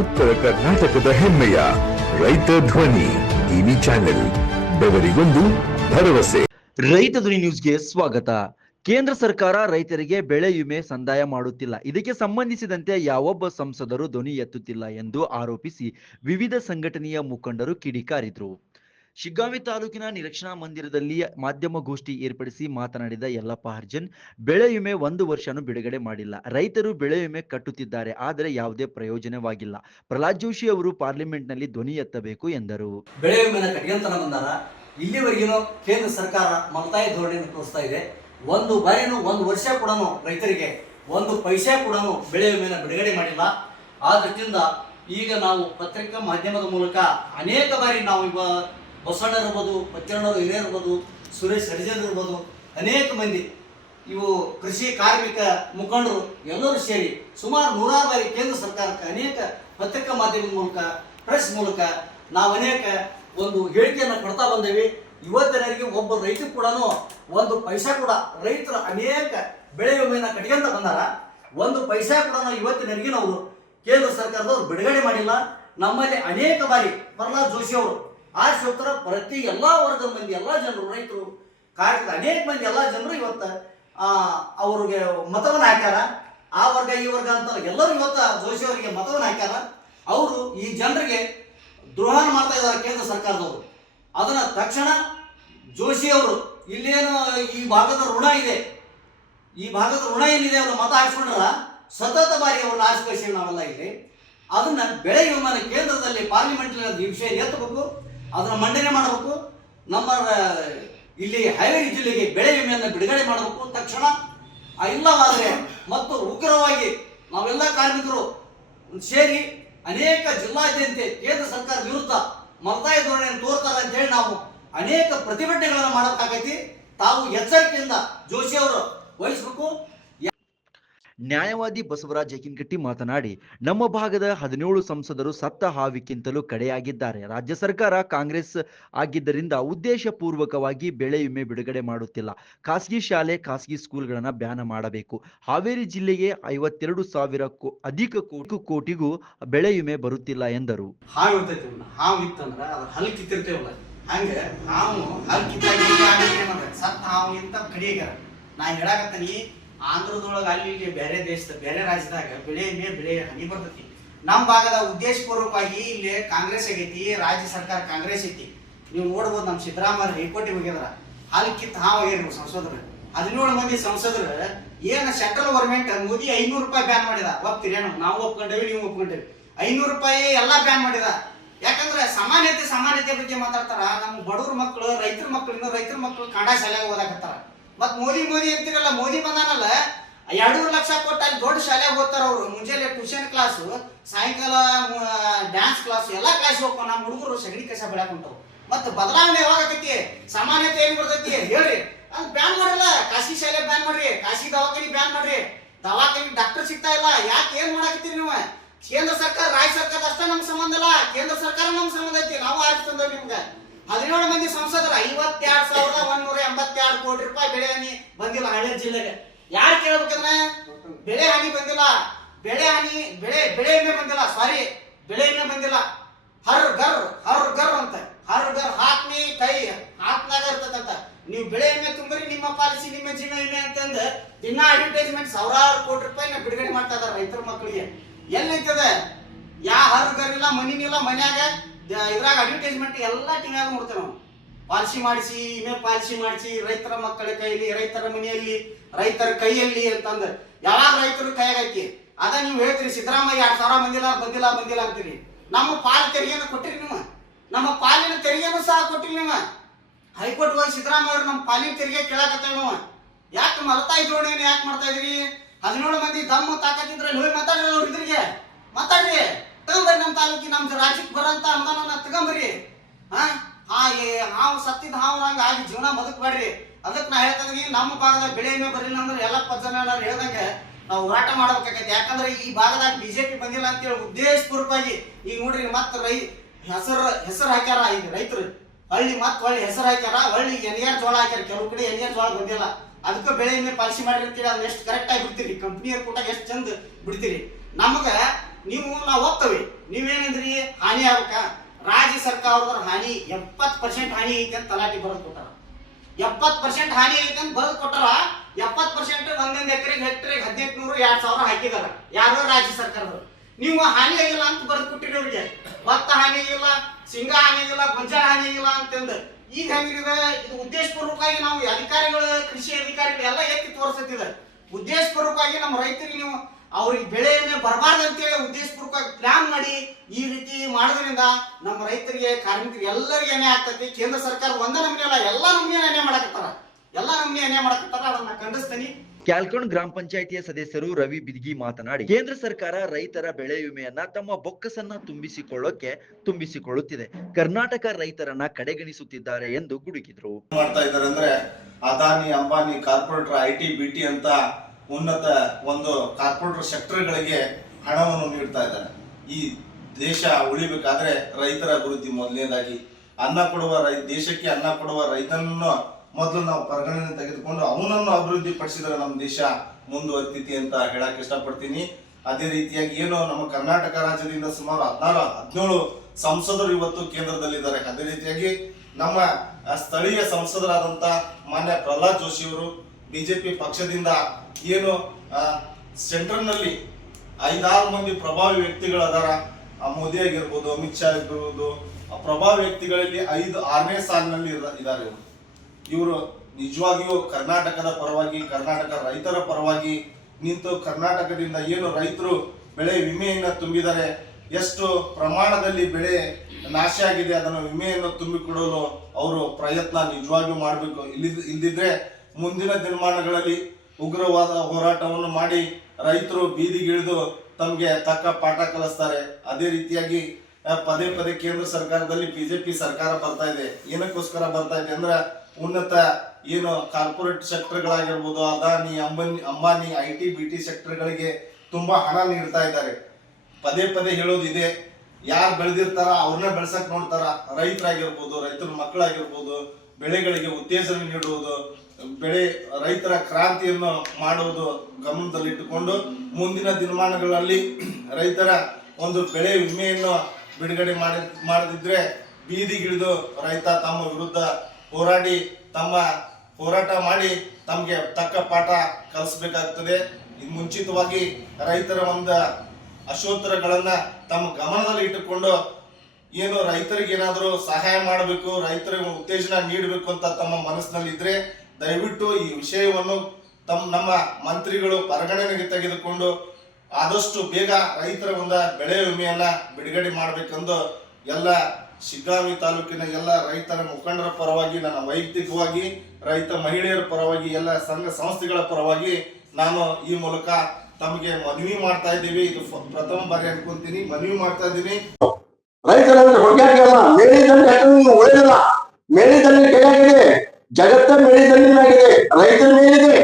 ಉತ್ತರ ಕರ್ನಾಟಕದ ಹೆಮ್ಮೆಯ ರೈತ ಧ್ವನಿ ಟಿವಿ ಚಾನೆಲ್, ಬೆವರಿಗೊಂದು ಭರವಸೆ. ರೈತ ಧ್ವನಿ ನ್ಯೂಸ್ಗೆ ಸ್ವಾಗತ. ಕೇಂದ್ರ ಸರ್ಕಾರ ರೈತರಿಗೆ ಬೆಳೆ ವಿಮೆ ಸಂದಾಯ ಮಾಡುತ್ತಿಲ್ಲ. ಇದಕ್ಕೆ ಸಂಬಂಧಿಸಿದಂತೆ ಯಾವೊಬ್ಬ ಸಂಸದರು ಧ್ವನಿ ಎತ್ತುತ್ತಿಲ್ಲ ಎಂದು ಆರೋಪಿಸಿ ವಿವಿಧ ಸಂಘಟನೆಯ ಮುಖಂಡರು ಕಿಡಿಕಾರಿದ್ರು. ಶಿಗ್ಗಾಂವಿ ತಾಲೂಕಿನ ನಿರೀಕ್ಷಣಾ ಮಂದಿರದಲ್ಲಿ ಮಾಧ್ಯಮಗೋಷ್ಠಿ ಏರ್ಪಡಿಸಿ ಮಾತನಾಡಿದ ಯಲ್ಲಪ್ಪ ಅರ್ಜುನ್, ಬೆಳೆ ವಿಮೆ ಒಂದು ವರ್ಷನೂ ಬಿಡುಗಡೆ ಮಾಡಿಲ್ಲ. ರೈತರು ಬೆಳೆ ವಿಮೆ ಕಟ್ಟುತ್ತಿದ್ದಾರೆ, ಆದರೆ ಯಾವುದೇ ಪ್ರಯೋಜನವಾಗಿಲ್ಲ. ಪ್ರಹ್ಲಾದ್ ಜೋಶಿ ಅವರು ಪಾರ್ಲಿಮೆಂಟ್ನಲ್ಲಿ ಧ್ವನಿ ಎತ್ತಬೇಕು ಎಂದರು. ಬೆಳೆ ವಿಮೆನ ಕಟ್ಕೊಂತನ ಬಂದಾರ. ಇಲ್ಲಿವರೆಗೂ ಕೇಂದ್ರ ಸರ್ಕಾರ ಮಮತಾಯಿ ಧೋರಣೆಯನ್ನು ತೋರಿಸ್ತಾ ಇದೆ. ಒಂದು ಬಾರಿನೂ ಒಂದು ವರ್ಷ ಕೂಡ ರೈತರಿಗೆ ಒಂದು ಪೈಸೆ ಕೂಡ ಬೆಳೆ ವಿಮೆಯನ್ನು ಬಿಡುಗಡೆ ಮಾಡಿಲ್ಲ. ಆ ದೃಷ್ಟಿಯಿಂದ ಈಗ ನಾವು ಪತ್ರಿಕಾ ಮಾಧ್ಯಮದ ಮೂಲಕ ಅನೇಕ ಬಾರಿ ನಾವು ಇವ ಬಸವಣ್ಣ ಇರ್ಬೋದು ಪಚ್ಚಣ್ಣವರು ಹಿರಿಯರ್ ಇರ್ಬೋದು, ಸುರೇಶ್ ಹರಿಜನ್ ಇರ್ಬೋದು, ಅನೇಕ ಮಂದಿ ಇವು ಕೃಷಿ ಕಾರ್ಮಿಕ ಮುಖಂಡರು ಎಲ್ಲರೂ ಸೇರಿ ಸುಮಾರು ನೂರಾರು ಬಾರಿ ಕೇಂದ್ರ ಸರ್ಕಾರಕ್ಕೆ ಅನೇಕ ಪತ್ರಿಕಾ ಮಾಧ್ಯಮದ ಮೂಲಕ, ಪ್ರೆಸ್ ಮೂಲಕ ನಾವು ಅನೇಕ ಒಂದು ಹೇಳಿಕೆಯನ್ನು ಕೊಡ್ತಾ ಬಂದೇವಿ. ಇವತ್ತಿನವರೆಗೆ ಒಬ್ಬ ರೈತ ಕೂಡ ಒಂದು ಪೈಸಾ ಕೂಡ, ರೈತರು ಅನೇಕ ಬೆಳೆ ವಿಮೆಯನ್ನು ಕಟ್ಕೊಂತ ಬಂದಾರ. ಒಂದು ಪೈಸಾ ಕೂಡ ಇವತ್ತಿನವರೆಗೆ ನಾವು ಕೇಂದ್ರ ಸರ್ಕಾರದವ್ರು ಬಿಡುಗಡೆ ಮಾಡಿಲ್ಲ. ನಮ್ಮಲ್ಲಿ ಅನೇಕ ಬಾರಿ ಪ್ರಹ್ಲಾದ್ ಜೋಶಿ ಅವರು ಆ ಶಿವತರ ಪ್ರತಿ ಎಲ್ಲ ವರ್ಗದ ಮಂದಿ, ಎಲ್ಲ ಜನರು, ರೈತರು ಕಾರ್ಯದ ಅನೇಕ ಮಂದಿ, ಎಲ್ಲ ಜನರು ಇವತ್ತು ಅವ್ರಿಗೆ ಮತವನ್ನು ಹಾಕ್ಯಾರ. ಆ ವರ್ಗ, ಈ ವರ್ಗ ಅಂತ ಎಲ್ಲರೂ ಇವತ್ತು ಜೋಶಿ ಅವರಿಗೆ ಮತವನ್ನು ಹಾಕ್ಯಾರ. ಅವರು ಈ ಜನರಿಗೆ ದ್ರೋಹನ ಮಾಡ್ತಾ ಇದ್ದಾರೆ ಕೇಂದ್ರ ಸರ್ಕಾರದವರು. ಅದನ್ನ ತಕ್ಷಣ ಜೋಶಿ ಅವರು, ಇಲ್ಲೇನು ಈ ಭಾಗದ ಋಣ ಇದೆ. ಈ ಭಾಗದ ಋಣ ಏನಿದೆ ಅವರು ಮತ ಹಾಕ್ಸ್ಕೊಂಡ್ರಲ್ಲ, ಸತತ ಬಾರಿ ಅವ್ರನ್ನ ಆಸ್ಪೇಷನ್ ನಾವೆಲ್ಲ ಇಲ್ಲಿ. ಅದನ್ನ ಬೆಳೆ ವಿಮಾನ ಕೇಂದ್ರದಲ್ಲಿ ಪಾರ್ಲಿಮೆಂಟ್ ಈ ವಿಷಯ ಎತ್ತಬೇಕು. ಅದನ್ನ ಮಂಡನೆ ಮಾಡಬೇಕು. ನಮ್ಮ, ಇಲ್ಲಿ ಹಾವೇರಿ ಜಿಲ್ಲೆಗೆ ಬೆಳೆ ವಿಮೆಯನ್ನು ಬಿಡುಗಡೆ ಮಾಡಬೇಕು. ತಕ್ಷಣ ಇಲ್ಲವಾದರೆ ಮತ್ತು ಉಗ್ರವಾಗಿ ನಾವೆಲ್ಲ ಕಾರ್ಮಿಕರು ಸೇರಿ ಅನೇಕ ಜಿಲ್ಲಾದ್ಯಂತ ಕೇಂದ್ರ ಸರ್ಕಾರ ವಿರುದ್ಧ ಮರ್ತಾಯ ಧೋರಣೆಯನ್ನು ತೋರ್ತಾರೆ ಅಂತ ಹೇಳಿ ನಾವು ಅನೇಕ ಪ್ರತಿಭಟನೆಗಳನ್ನು ಮಾಡಬೇಕಾಗೈತಿ ತಾವು ಎಚ್ಚರಿಕೆಯಿಂದ ಜೋಶಿ ಅವರು ವಹಿಸಬೇಕು. ನ್ಯಾಯವಾದಿ ಬಸವರಾಜ್ ಯಕಿನ್ಕಟ್ಟಿ ಮಾತನಾಡಿ, ನಮ್ಮ ಭಾಗದ ಹದಿನೇಳು ಸಂಸದರು ಸತ್ತ ಹಾವಿಕ್ಕಿಂತಲೂ ಕಡೆಯಾಗಿದ್ದಾರೆ. ರಾಜ್ಯ ಸರ್ಕಾರ ಕಾಂಗ್ರೆಸ್ ಆಗಿದ್ದರಿಂದ ಉದ್ದೇಶಪೂರ್ವಕವಾಗಿ ಬೆಳೆ ವಿಮೆ ಬಿಡುಗಡೆ ಮಾಡುತ್ತಿಲ್ಲ. ಖಾಸಗಿ ಶಾಲೆ, ಖಾಸಗಿ ಸ್ಕೂಲ್ಗಳನ್ನ ಬ್ಯಾನ್ ಮಾಡಬೇಕು. ಹಾವೇರಿ ಜಿಲ್ಲೆಗೆ ಐವತ್ತೆರಡು ಸಾವಿರ ಅಧಿಕ ಕೋಟಿ, ಕೋಟಿಗೂ ಬೆಳೆ ವಿಮೆ ಬರುತ್ತಿಲ್ಲ ಎಂದರು. ಹಾವು ಆಂಧ್ರದೊಳಗ ಅಲ್ಲಿ ಇಲ್ಲಿ ಬೇರೆ ದೇಶದ, ಬೇರೆ ರಾಜ್ಯದಾಗ ಬೆಳೆ ಮೇ ಬೆಳೆ ಹನಿ ಬರ್ತೈತಿ. ನಮ್ಮ ಭಾಗದ ಉದ್ದೇಶಪೂರ್ವಕವಾಗಿ ಇಲ್ಲಿ ಕಾಂಗ್ರೆಸ್ ಆಗೈತಿ, ರಾಜ್ಯ ಸರ್ಕಾರ ಕಾಂಗ್ರೆಸ್ ಐತಿ. ನೀವು ನೋಡ್ಬೋದು ನಮ್ಮ ಸಿದ್ದರಾಮಯ್ಯ ಹೈಕೋರ್ಟಿಗೆ ಹೋಗ್ಯದ್ರ ಅಲ್ಲಿ ಕಿತ್ತು ಹಾವು ಆಗ್ಯಾರ ಸಂಸದರು. ಹದಿನೇಳು ಮಂದಿ ಸಂಸದರು. ಏನ ಸೆಂಟ್ರಲ್ ಗೌರ್ಮೆಂಟ್ ಮೋದಿ ಐನೂರು ರೂಪಾಯಿ ಬ್ಯಾನ್ ಮಾಡಿದ. ಒಪ್ತಿರೇನು ನಾವು ಒಪ್ಕೊಂಡೇವಿ, ನೀವು ಒಪ್ಕೊಂಡೇವಿ. ಐನೂರು ರೂಪಾಯಿ ಎಲ್ಲ ಬ್ಯಾನ್ ಮಾಡಿದ. ಯಾಕಂದ್ರೆ ಸಮಾನತೆ ಸಮಾನತೆ ಬಗ್ಗೆ ಮಾತಾಡ್ತಾರ. ನಮ್ಮ ಬಡವ್ರ ಮಕ್ಕಳು ರೈತರ ಮಕ್ಕಳು ಇನ್ನೂ ರೈತರ ಮಕ್ಕಳು ಕನ್ನಡ ಶಾಲೆಗೆ ಓದಾಕತ್ತಾರ. ಮತ್ ಮೋದಿ ಮೋದಿ ಅಂತೀರಲ್ಲ, ಮೋದಿ ಬಂದಾನಲ್ಲ ಎರಡೂರು ಲಕ್ಷ ಕೊಟ್ಟು ಅಲ್ಲಿ ದೊಡ್ಡ ಶಾಲೆಗೆ ಓದ್ತಾರ ಅವರು. ಮುಂಜಾನೆ ಟ್ಯೂಷನ್ ಕ್ಲಾಸು ಸಾಯಂಕಾಲ ಡ್ಯಾನ್ಸ್ ಕ್ಲಾಸ್ ಎಲ್ಲಾ ಕ್ಲಾಸ್ ಹೋಗ್ಕೊಂಡು ನಮ್ಮ ಹುಡುಗರು ಸಗಣಿ ಕಸ ಬೆಳಕ್ ಹೊಂಟವು ಮತ್ತೆ ಬದಲಾವಣೆ ಯಾವಾಗ ಸಾಮಾನ್ಯತೆ ಏನ್ ಬರ್ತೈತಿ? ಹೇಳ್ರಿ. ಅದು ಬ್ಯಾನ್ ಮಾಡಲ್ಲ ಖಾಸಗಿ ಶಾಲೆ ಬ್ಯಾನ್ ಮಾಡ್ರಿ, ಖಾಸಗಿ ದವಾಖಾನಿ ಬ್ಯಾನ್ ಮಾಡ್ರಿ. ದವಾಖಾನಿ ಡಾಕ್ಟರ್ ಸಿಗ್ತಾ ಇಲ್ಲ. ಯಾಕೆ ಏನು ಮಾಡಾಕತ್ತೀರಿ ನೀವು? ಕೇಂದ್ರ ಸರ್ಕಾರ, ರಾಜ್ಯ ಸರ್ಕಾರ ಅಷ್ಟೇ ನಮ್ಗೆ ಸಂಬಂಧ ಇಲ್ಲ ಕೇಂದ್ರ ಸರ್ಕಾರ ನಮ್ಗೆ ಸಂಬಂಧ ಐತಿ. ನಾವು ಆರಿಸಿ ತಂದವ್ ನಿಮ್ಗೆ. ಹದಿನೇಳು ಮಂದಿ ಸಂಸದರ, ಐವತ್ತೆರಡು ಸಾವಿರದ ಒಂದೂರ ಎಂಬತ್ತೆರಡು ಕೋಟಿ ರೂಪಾಯಿ ಬೆಳೆ ಹಾನಿ ಬಂದಿಲ್ಲ ಹಳ್ಳಿ ಜಿಲ್ಲೆಗೆ. ಯಾರು ಕೇಳ್ಬೇಕಂದ್ರೆ? ಬೆಳೆ ಹಾನಿ ಬಂದಿಲ್ಲ. ಬೆಳೆ ಹಾನಿ, ಬೆಳೆ ಬೆಳೆ ಬಂದಿಲ್ಲ. ಸಾರಿ, ಬೆಳೆ ವಿಮೆ ಬಂದಿಲ್ಲ. ಹರ್ ಗರ್ ಹರ್ ಗರ್ ಅಂತ. ಹರ್ ಗರ್ ಹಾಕ್ನಿ ಕೈ, ಹಾಕ್ನಾಗ ಇರ್ತದಂತ ನೀವು ಬೆಳೆ ವಿಮೆ ತುಂಬ್ರಿ, ನಿಮ್ಮ ಪಾಲಿಸಿ, ನಿಮ್ಮ ಜೀವ ವಿಮೆ ಅಂತಂದ ದಿನ ಅಡ್ವರ್ಟೈಸ್ಮೆಂಟ್ ಸಾವಿರಾರು ಕೋಟಿ ರೂಪಾಯಿನ ಬಿಡುಗಡೆ ಮಾಡ್ತಾ ಇದಾರೆ ರೈತರ ಮಕ್ಕಳಿಗೆ. ಎಲ್ಲೈತದ ಯಾ ಹರ್ ಗರ್ ಇಲ್ಲ ಮನಿನಿಲ್ಲ ಮನ್ಯಾಗ? ಇದ್ರಾಗ ಅಡ್ವರ್ಟೈಸ್ಮೆಂಟ್ ಎಲ್ಲ ಟಿವಿಯಾಗ ನೋಡ್ತೇವೆ ನಾವು. ಪಾಲಿಸಿ ಮಾಡಿಸಿ ವಿಮೆ ಪಾಲಿಸಿ ಮಾಡಿಸಿ, ರೈತರ ಮಕ್ಕಳ ಕೈಯಲ್ಲಿ, ರೈತರ ಮನೆಯಲ್ಲಿ, ರೈತರ ಕೈಯಲ್ಲಿ ಅಂತಂದ್ರೆ ಯಾವಾಗ ರೈತರ ಕೈಯಾಗ ಐತಿ? ಅದ ನೀವು ಹೇಳ್ತೀರಿ, ಸಿದ್ದರಾಮಯ್ಯ ಎರಡು ಸಾವಿರ ಬಂದಿಲ್ಲ ಬಂದಿಲ್ಲ ಬಂದಿಲ್ಲ ಅಂತೀರಿ. ನಮ್ಮ ಪಾಲು ತೆರಿಗೆನ ಕೊಟ್ಟಿರಿ ನೀವು. ನಮ್ಮ ಪಾಲಿನ ತೆರಿಗೆನೂ ಸಹ ಕೊಟ್ಟಿರಿ ನೀವು. ಹೈಕೋರ್ಟ್ ಹೋಗಿ ಸಿದ್ದರಾಮಯ್ಯ ಅವ್ರು ನಮ್ಮ ಪಾಲಿನ ತೆರಿಗೆ ಕೇಳಾಕತ್ತೇವೆ ನಾವು. ಯಾಕೆ ಮಲತಾಯಿ ಜೋಡಣೆಯನ್ನು ಯಾಕೆ ಮಾಡ್ತಾ ಇದೀರಿ ಹದಿನೇಳು ಮಂದಿ ದಮ್ಮ ತಾಕತ್ತಿದ್ರಲ್ಲಿ ಹೋಗಿ ಮಾತಾಡ್ರಿ ಅವ್ರ ಇದ್ರಿಗೆ. ಅದಕ್ಕೆ ನಾ ಹೇಳ್ತಿದ್ದೀನಿ ನಮ್ಮ ಭಾಗದ ಬೆಳೆ ವಿಮೆ ಬರಲಿಲ್ಲ ಅಂದ್ರೆ ಎಲ್ಲ ಜನ ಹೇಳಿದಂಗೆ ನಾವು ಹೋರಾಟ ಮಾಡ್ಬೇಕಾಗೈತೆ. ಯಾಕಂದ್ರೆ ಈ ಭಾಗದಾಗ ಬಿಜೆಪಿ ಬಂದಿಲ್ಲ ಅಂತೇಳಿ ಉದ್ದೇಶಪೂರ್ವಕವಾಗಿ ಈಗ ನೋಡ್ರಿ ಮತ್ತೆ ರೈ, ಹೆಸರು ಹೆಸರು ಹಾಕ್ಯಾರ ಈಗ ರೈತರು. ಹಳ್ಳಿ ಮತ್ತೆ ಹೊಳ್ಳಿ ಹೆಸರು ಹಾಕ್ಯಾರ, ಹೊಳ್ಳಿ ಎನಿಯಾರ್ ಜೋಳ ಹಾಕ್ಯಾರ. ಕೆಲವು ಕಡೆ ಎನಿಯಾರ್ ಜೋಳ ಬಂದಿಲ್ಲ. ಅದಕ್ಕೆ ಬೆಳೆ ವಿಮೆ ಪಾಲಿಸಿ ಮಾಡಿರ್ತೀರಿ ಅದನ್ನ ಎಷ್ಟು ಕರೆಕ್ಟ್ ಆಗಿ ಬಿಡ್ತೀರಿ? ಕಂಪ್ನಿಯ ಕೂಟ ಎಷ್ಟು ಚಂದ ಬಿಡ್ತೀರಿ? ನಮಗೆ ನೀವು ನಾವು ಹೋಗ್ತೇವೆ ನೀವೇನಂದ್ರಿ? ಹಾನಿ ಆಗ್ಬೇಕ? ರಾಜ್ಯ ಸರ್ಕಾರದ ಹಾನಿ ಎಪ್ಪತ್ ಪರ್ಸೆಂಟ್ ಹಾನಿ ಐತೆ ಅಂತ ತಲಾಟಿ ಬರೆದು ಕೊಟ್ಟಾರ. ಎಪ್ಪತ್ ಪರ್ಸೆಂಟ್ ಹಾನಿ ಐತೆ ಅಂತ ಬರೆದು ಕೊಟ್ಟರ ಎಪ್ಪತ್ ಪರ್ಸೆಂಟ್ ಒಂದೊಂದು ಎಕರೆಗೆ ಹೆಕ್ಟರ್ಗೆ ಹದಿನೆಂಟು ನೂರು ಎರಡ್ ಸಾವಿರ ಹಾಕಿದಾರ ಯಾರೋ ರಾಜ್ಯ ಸರ್ಕಾರದವ್ರು. ನೀವು ಹಾನಿ ಆಗಿಲ್ಲ ಅಂತ ಬರೆದು ಕೊಟ್ಟಿರಿ ಅವ್ರಿಗೆ ಭತ್ತ ಹಾನಿ ಆಗಿಲ್ಲ, ಶೇಂಗಾ ಹಾನಿ ಆಗಿಲ್ಲ ಗೊಂಜಾಳ ಹಾನಿ ಆಗಿಲ್ಲ ಅಂತಂದು. ಈಗ ಹೆಂಗಿದೆ? ಇದು ಉದ್ದೇಶಪೂರ್ವಕವಾಗಿ ನಾವು ಅಧಿಕಾರಿಗಳು, ಕೃಷಿ ಅಧಿಕಾರಿಗಳು ಎಲ್ಲ ಎತ್ತಿ ತೋರಿಸುತ್ತಿದೆ ಉದ್ದೇಶಪೂರ್ವಕವಾಗಿ ನಮ್ಮ ರೈತರಿಗೆ ನೀವು ಅವ್ರಿಗೆ ಬೆಳೆಯನ್ನೇ ವಿಮೆ ಉದ್ದೇಶಪೂರ್ವಕ ಪ್ಲಾನ್ ಮಾಡಿ ಈ ರೀತಿ ಮಾಡೋದ್ರಿಂದ ನಮ್ಮ ರೈತರಿಗೆ ಕಾರ್ಮಿಕರಿಗೆ ಎಲ್ಲರಿಗೆ ಅನ್ಯಾಯ ಆಗ್ತೈತಿ ಕೇಂದ್ರ ಸರ್ಕಾರ ಒಂದ ನಮ್ಗೆ ಅಲ್ಲ ಎಲ್ಲ ನಮ್ಗೆ ಅನ್ಯಾಯ ಮಾಡಕತ್ತಾರ? ಎಲ್ಲ ನಮ್ಗೆ ಅನ್ಯಾಯ ಮಾಡಕತ್ತಾರ ಅದನ್ನ ಖಂಡಿಸ್ತೀನಿ. ಕ್ಯಾಲ್ಕೋನ್ ಗ್ರಾಮ ಪಂಚಾಯಿತಿಯ ಸದಸ್ಯರು ರವಿ ಬಿದ್ಗಿ ಮಾತನಾಡಿ ಕೇಂದ್ರ ಸರ್ಕಾರ ರೈತರ ಬೆಳೆ ವಿಮೆಯನ್ನ ತಮ್ಮ ಬೊಕ್ಕಸನ್ನ ತುಂಬಿಸಿಕೊಳ್ಳೋಕೆ ತುಂಬಿಸಿಕೊಳ್ಳುತ್ತಿದೆ. ಕರ್ನಾಟಕ ರೈತರನ್ನ ಕಡೆಗಣಿಸುತ್ತಿದ್ದಾರೆ ಎಂದು ಗುಡುಗಿದ್ರು. ಮಾಡ್ತಾ ಇದ್ದಾರೆ ಅಂದ್ರೆ Adani Ambani corporator I T B T ಅಂತ ಉನ್ನತ ಒಂದು ಕಾರ್ಪೊರೇಟರ್ ಸೆಕ್ಟರ್ಗಳಿಗೆ ಹಣವನ್ನು ನೀಡ್ತಾ ಇದ್ದಾರೆ. ಈ ದೇಶ ಉಳಿಬೇಕಾದ್ರೆ ರೈತರ ಅಭಿವೃದ್ಧಿ ಮೊದಲನೇದಾಗಿ. ಅನ್ನ ಕೊಡುವ ರೈ, ದೇಶಕ್ಕೆ ಅನ್ನ ಕೊಡುವ ರೈತನನ್ನು ಮೊದಲು ನಾವು ಪರಿಗಣನೆ ತೆಗೆದುಕೊಂಡು ಅವನನ್ನು ಅಭಿವೃದ್ಧಿ ಪಡಿಸಿದ್ರೆ ನಮ್ಮ ದೇಶ ಮುಂದುವರಿತೈತಿ ಅಂತ ಹೇಳಕ್ ಇಷ್ಟಪಡ್ತೀನಿ. ಅದೇ ರೀತಿಯಾಗಿ ಏನು ನಮ್ಮ ಕರ್ನಾಟಕ ರಾಜ್ಯದಿಂದ ಸುಮಾರು ಹದಿನಾರು, ಹದಿನೇಳು ಸಂಸದರು ಇವತ್ತು ಕೇಂದ್ರದಲ್ಲಿದ್ದಾರೆ. ಅದೇ ರೀತಿಯಾಗಿ ನಮ್ಮ ಸ್ಥಳೀಯ ಸಂಸದರಾದಂತ ಮಾನ್ಯ ಪ್ರಹ್ಲಾದ್ ಜೋಶಿ ಅವರು ಬಿಜೆಪಿ ಪಕ್ಷದಿಂದ ಏನು ಸೆಂಟ್ರಲ್ನಲ್ಲಿ ಐದಾರು ಮಂದಿ ಪ್ರಭಾವಿ ವ್ಯಕ್ತಿಗಳದಾರ ಅದರ ಮೋದಿ ಆಗಿರ್ಬೋದು, ಅಮಿತ್ ಶಾ ಆಗಿರ್ಬೋದು ಪ್ರಭಾವಿ ವ್ಯಕ್ತಿಗಳಲ್ಲಿ ಐದು, ಆರನೇ ಸಾಲಿನಲ್ಲಿ ಇದ್ದಾರೆ ಇವರು. ಇವರು ನಿಜವಾಗಿಯೂ ಕರ್ನಾಟಕದ ಪರವಾಗಿ, ಕರ್ನಾಟಕ ರೈತರ ಪರವಾಗಿ ನಿಂತು ಕರ್ನಾಟಕದಿಂದ ಏನು ರೈತರು ಬೆಳೆ ವಿಮೆಯನ್ನು ತುಂಬಿದ್ದಾರೆ, ಎಷ್ಟು ಪ್ರಮಾಣದಲ್ಲಿ ಬೆಳೆ ನಾಶ ಆಗಿದೆ, ಅದನ್ನು ವಿಮೆಯನ್ನು ತುಂಬಿಕೊಡಲು ಅವರು ಪ್ರಯತ್ನ ನಿಜವಾಗಿಯೂ ಮಾಡಬೇಕು. ಇಲ್ಲಿ ಇಲ್ದಿದ್ರೆ ಮುಂದಿನ ದಿನಮಾನಗಳಲ್ಲಿ ಉಗ್ರವಾದ ಹೋರಾಟವನ್ನು ಮಾಡಿ ರೈತರು ಬೀದಿಗಿಳಿದು ತಮಗೆ ತಕ್ಕ ಪಾಠ ಕಲಿಸ್ತಾರೆ. ಅದೇ ರೀತಿಯಾಗಿ ಪದೇ ಪದೇ ಕೇಂದ್ರ ಸರ್ಕಾರದಲ್ಲಿ ಬಿಜೆಪಿ ಸರ್ಕಾರ ಬರ್ತಾ ಇದೆ. ಏನಕ್ಕೋಸ್ಕರ ಬರ್ತಾ ಇದೆ ಅಂದ್ರೆ ಉನ್ನತ ಏನು corporate ಸೆಕ್ಟರ್ಗಳಾಗಿರ್ಬೋದು, Adani, Ambani Ambani, I T, B T ಸೆಕ್ಟರ್ಗಳಿಗೆ ತುಂಬಾ ಹಣ ನೀಡ್ತಾ ಇದ್ದಾರೆ. ಪದೇ ಪದೇ ಹೇಳೋದು ಇದೆ. ಯಾರು ಬೆಳೆದಿರ್ತಾರ ಅವ್ರನ್ನ ಬೆಳ್ಸಕ್ ನೋಡ್ತಾರ. ರೈತರಾಗಿರ್ಬೋದು, ರೈತರ ಮಕ್ಕಳಾಗಿರ್ಬೋದು, ಬೆಳೆಗಳಿಗೆ ಉತ್ತೇಜನ ನೀಡುವುದು ಬೆಳೆ ರೈತರ ಕ್ರಾಂತಿಯನ್ನು ಮಾಡುವುದು ಗಮನದಲ್ಲಿಟ್ಟುಕೊಂಡು ಮುಂದಿನ ದಿನಮಾನಗಳಲ್ಲಿ ರೈತರ ಒಂದು ಬೆಳೆ ವಿಮೆಯನ್ನು ಬಿಡುಗಡೆ ಮಾಡಿ, ಮಾಡದಿದ್ರೆ ಬೀದಿಗಿಳಿದು ರೈತ ತಮ್ಮ ವಿರುದ್ಧ ಹೋರಾಡಿ, ತಮ್ಮ ಹೋರಾಟ ಮಾಡಿ ತಮಗೆ ತಕ್ಕ ಪಾಠ ಕಲಿಸಬೇಕಾಗ್ತದೆ. ಮುಂಚಿತವಾಗಿ ರೈತರ ಒಂದು ಅಶೋತ್ತರಗಳನ್ನ ತಮ್ಮ ಗಮನದಲ್ಲಿ ಇಟ್ಟುಕೊಂಡು ಏನು ರೈತರಿಗೆ ಏನಾದರೂ ಸಹಾಯ ಮಾಡಬೇಕು, ರೈತರಿಗೆ ಉತ್ತೇಜನ ನೀಡಬೇಕು ಅಂತ ತಮ್ಮ ಮನಸ್ಸಿನಲ್ಲಿ ಇದ್ರೆ ದಯವಿಟ್ಟು ಈ ವಿಷಯವನ್ನು ತಮ್ಮ ನಮ್ಮ ಮಂತ್ರಿಗಳು ಪರಿಗಣನೆಗೆ ತೆಗೆದುಕೊಂಡು ಆದಷ್ಟು ಬೇಗ ರೈತರ ಒಂದು ಬೆಳೆ ವಿಮೆಯನ್ನು ಬಿಡುಗಡೆ ಮಾಡಬೇಕೆಂದು ಎಲ್ಲ ಶಿಗ್ಗಾವಿ ತಾಲೂಕಿನ ಎಲ್ಲ ರೈತರ ಮುಖಂಡರ ಪರವಾಗಿ, ನನ್ನ ವೈಯಕ್ತಿಕವಾಗಿ, ರೈತ ಮಹಿಳೆಯರ ಪರವಾಗಿ, ಎಲ್ಲ ಸಂಘ ಸಂಸ್ಥೆಗಳ ಪರವಾಗಿ ನಾನು ಈ ಮೂಲಕ ತಮಗೆ ಮನವಿ ಮಾಡ್ತಾ ಇದ್ದೀವಿ. ಇದು ಪ್ರಥಮ ಬಾರಿ ಅನ್ಕೊಂತೀನಿ. ಮನವಿ ಮಾಡ್ತಾ ಇದ್ದೀನಿ. ರೈತರನ್ನು ಹೊಡ್ಯಾಕಿಲ್ಲ ಬೆಳೆ ಜಗತ್ತ ಮೇಳಿದಲ್ಲಿನಾಗಿದೆ ರೈತರ ಮೇಲಿದೆ.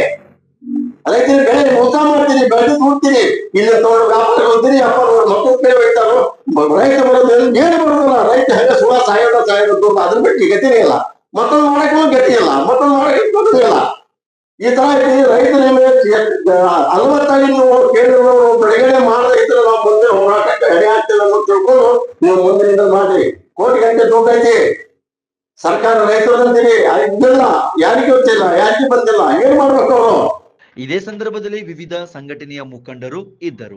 ರೈತರ ಬೆಳೆ ಮೋಸ ಮಾಡ್ತೀನಿ, ಬೆಳೆದು ಹೋಗ್ತೀನಿ ಇಲ್ಲ ತಗೊಂಡು ವ್ಯಾಪಾರ ಹೋಗ್ತೀನಿ ಅಪ್ಪ ಮಕ್ಕಳು ಮೇಲೆ ಹೋಗ್ತಾರೋ ರೈತ ಬರೋದು ಏನು ಬರೋದಿಲ್ಲ. ರೈತ ಹೆಂಗ ಸುಳ ಸಾಯೋಣ ಸಾಯೋದು ಅದ್ರ ಬಿಟ್ಟು ಗತಿನೇ ಇಲ್ಲ. ಮತ್ತೊಂದು ಮಾಡಕ್ಕೂ ಗತಿ ಇಲ್ಲ. ಮತ್ತೊಂದು ಮಾಡಕ್ಕೆ ಗತಿ ಇಲ್ಲ. ಈ ತರ ಐತಿ ರೈತರ ಅಲವತ್ತಾಗಿ ನೀವು ಕೇಳಿರೋ ಬಿಡುಗಡೆ ಮಾಡದೇ ಇದ್ರೆ ನಾವು ಮುಂದೆ ಹೋರಾಟಕ್ಕೆ ಅಡಿ ಆಗ್ತಿಲ್ಲ ಅಂತ ತಿಳ್ಕೊಂಡು ನೀವು ಮುಂದಿನಿಂದ ಮಾಡಿ ಕೋಟಿ ಗಂಟೆ ದುಡ್ಡು ಐತಿ ಸರ್ಕಾರ ರೈತರು ಇದ್ದಲ್ಲ ಇದ್ದಿಲ್ಲ, ಯಾರಿಗೂ ಗೊತ್ತಿಲ್ಲ, ಯಾರಿಗೂ ಬಂದಿಲ್ಲ, ಏನ್ ಮಾಡ್ಬೇಕು ಅವರು? ಇದೇ ಸಂದರ್ಭದಲ್ಲಿ ವಿವಿಧ ಸಂಘಟನೆಯ ಮುಖಂಡರು ಇದ್ದರು.